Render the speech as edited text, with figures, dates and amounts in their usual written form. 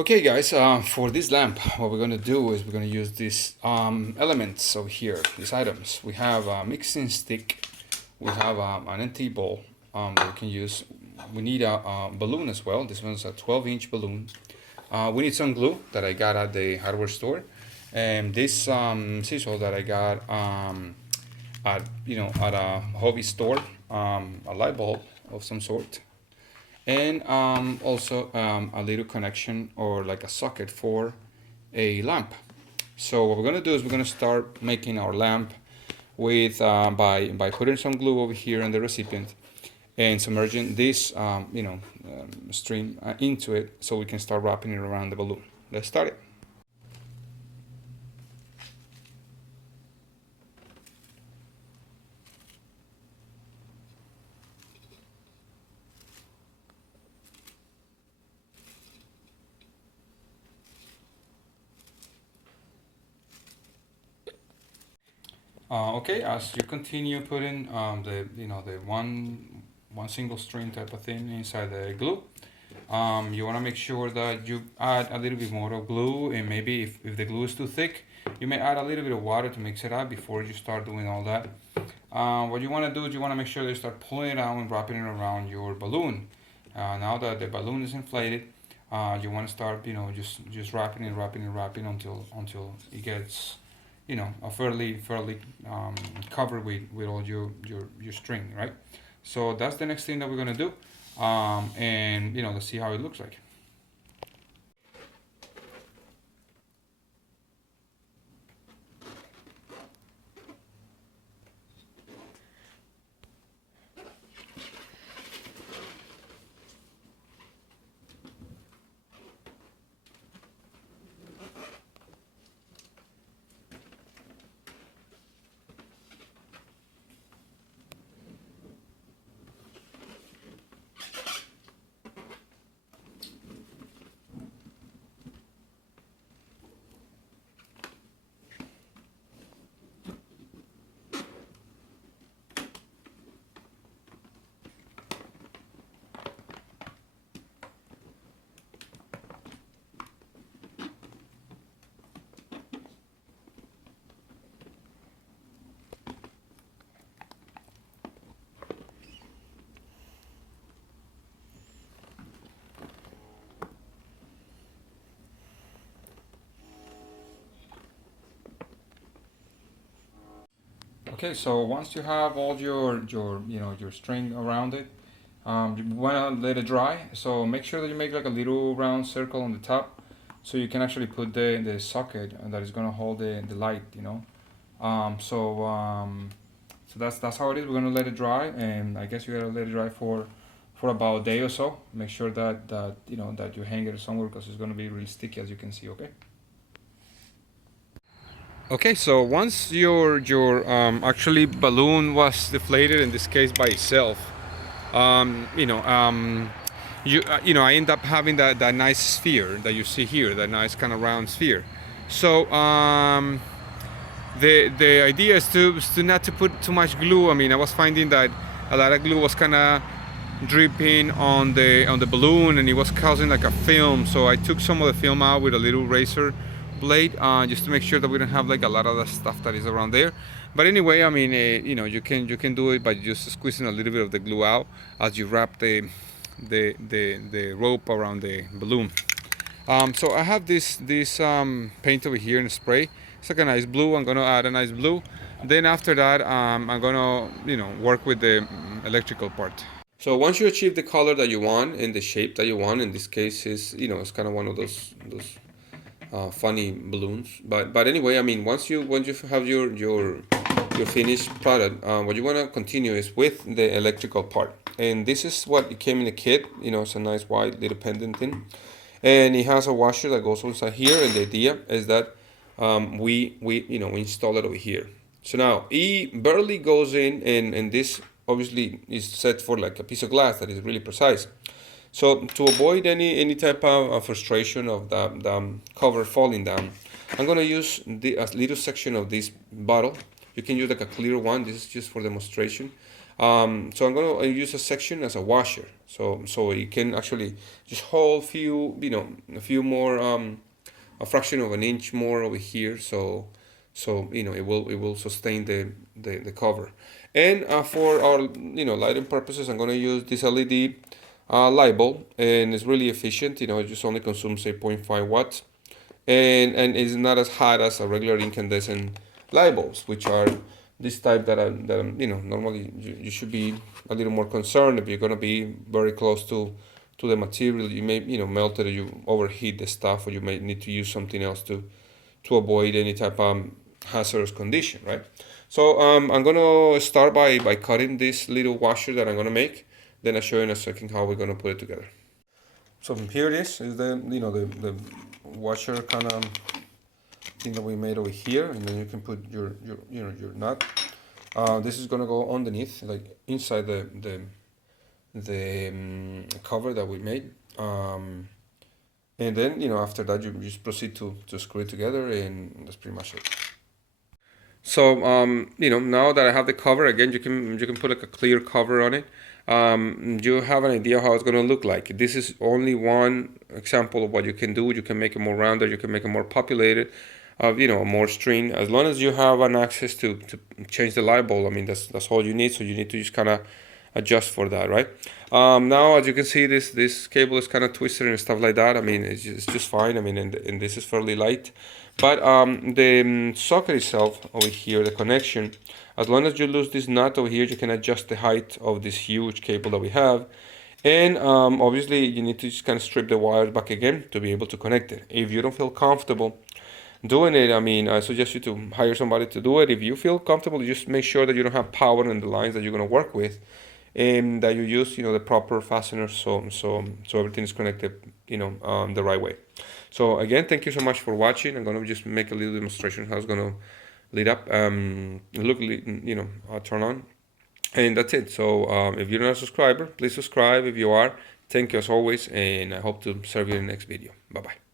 Okay guys, for this lamp, what we're going to do is we're going to use these elements over here, these items. We have a mixing stick, we have an empty bowl that we can use. We need a balloon as well. This one's a 12-inch balloon. We need some glue that I got at the hardware store. And this sisal that I got at a hobby store, a light bulb of some sort, and also a little connection or like a socket for a lamp. So what we're gonna do is we're gonna start making our lamp with by putting some glue over here on the recipient and submerging this string into it so we can start wrapping it around the balloon. Let's start it. Okay, as you continue putting the one single string type of thing inside the glue, you want to make sure that you add a little bit more of glue, and maybe if the glue is too thick, you may add a little bit of water to mix it up before you start doing all that. What you want to do is you want to make sure that you start pulling it out and wrapping it around your balloon. Now that the balloon is inflated, you want to start just wrapping until it gets a fairly covered with all your string, right? So that's the next thing that we're gonna do, and let's see how it looks like. Okay, so once you have all your string around it, you wanna let it dry. So make sure that you make like a little round circle on the top, so you can actually put the socket that is gonna hold the light. So that's how it is. We're gonna let it dry, and I guess you gotta let it dry for about a day or so. Make sure that you hang it somewhere because it's gonna be really sticky, as you can see. Okay. Okay, so once your actually balloon was deflated, in this case by itself, um, you know um, I end up having that nice sphere that you see here, that nice kind of round sphere. So the idea is to not to put too much glue. I mean, I was finding that a lot of glue was kind of dripping on the balloon, and it was causing like a film. So I took some of the film out with a little razor blade, just to make sure that we don't have like a lot of the stuff that is around there. But anyway, I mean, you can do it by just squeezing a little bit of the glue out as you wrap the rope around the balloon. So I have this paint over here in spray. It's like a nice blue. I'm gonna add a nice blue. Then after that, I'm gonna work with the electrical part. So once you achieve the color that you want and the shape that you want, in this case is it's kind of one of those funny balloons. But anyway, I mean, once you have your finished product, what you want to continue is with the electrical part. And this is what it came in the kit. It's a nice white little pendant thing, and it has a washer that goes inside here. And the idea is that we install it over here. So now it barely goes in, and this obviously is set for like a piece of glass that is really precise. So to avoid any type of frustration of the cover falling down, I'm gonna use a little section of this bottle. You can use like a clear one. This is just for demonstration. So I'm gonna use a section as a washer. So you can actually just hold a few more, a fraction of an inch more over here. So it will sustain the cover. And for our lighting purposes, I'm gonna use this LED light bulb, and it's really efficient. It just only consumes 8.5 watts, and is not as hot as a regular incandescent light bulbs, which are this type that normally you should be a little more concerned if you're gonna be very close to the material. You may melt it, or you overheat the stuff, or you may need to use something else to avoid any type of hazardous condition, right? So I'm gonna start by cutting this little washer that I'm gonna make. Then I'll show you in a second how we're gonna put it together. So here it is the washer kind of thing that we made over here, and then you can put your nut. This is gonna go underneath, like inside the cover that we made. And then after that you just proceed to screw it together, and that's pretty much it. So now that I have the cover, again, you can put like a clear cover on it. You have an idea how it's going to look like. This is only one example of what you can do. You can make it more rounded. You can make it more populated, more string. As long as you have an access to change the light bulb, I mean that's all you need. So you need to just kind of adjust for that, right? Now, as you can see, this cable is kind of twisted and stuff like that. I mean, it's just fine. I mean, and this is fairly light. But the socket itself over here, the connection, as long as you lose this nut over here, you can adjust the height of this huge cable that we have. And obviously, you need to just kind of strip the wires back again to be able to connect it. If you don't feel comfortable doing it, I mean, I suggest you to hire somebody to do it. If you feel comfortable, just make sure that you don't have power in the lines that you're going to work with, and that you use the proper fasteners, so everything is connected the right way. So again, thank you so much for watching. I'm gonna just make a little demonstration how it's gonna lit up, turn on, and that's it. So if you're not a subscriber, please subscribe. If you are, thank you as always, and I hope to serve you in the next video. Bye bye.